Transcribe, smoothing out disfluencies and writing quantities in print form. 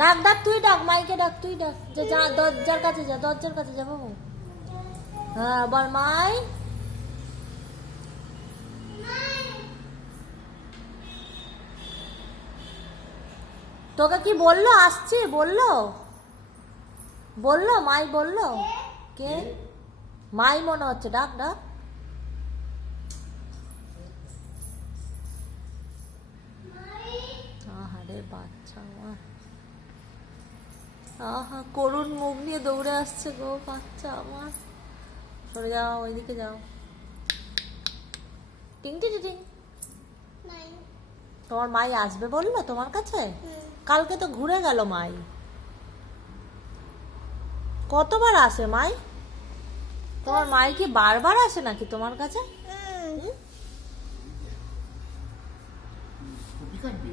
ডাক ডাক, তুই ডাক, মাইকে ডাক, তুই ডাক, যা দরজার কাছে যা, দরজার কাছে যা বাবু। হ্যাঁ বল মাই। তোকে কি বললো আসছি, বললো বললো মাই বললো? কে? মাই মনে হচ্ছে, ডাক ডাক। আহারে বাচ্চা আমার, আহা করুণ মুখ নিয়ে দৌড়ে আসছে গো বাচ্চা আমার। সরে যাও, ওইদিকে যাও। টিং টিং টিং। তোমার মাই আসবে বললো তোমার কাছে? কালকে তো ঘুরে গেল মাই। কতবার আসে মাই? তোমার মাই কি বারবার আসে নাকি তোমার কাছে? কপি কাটবি?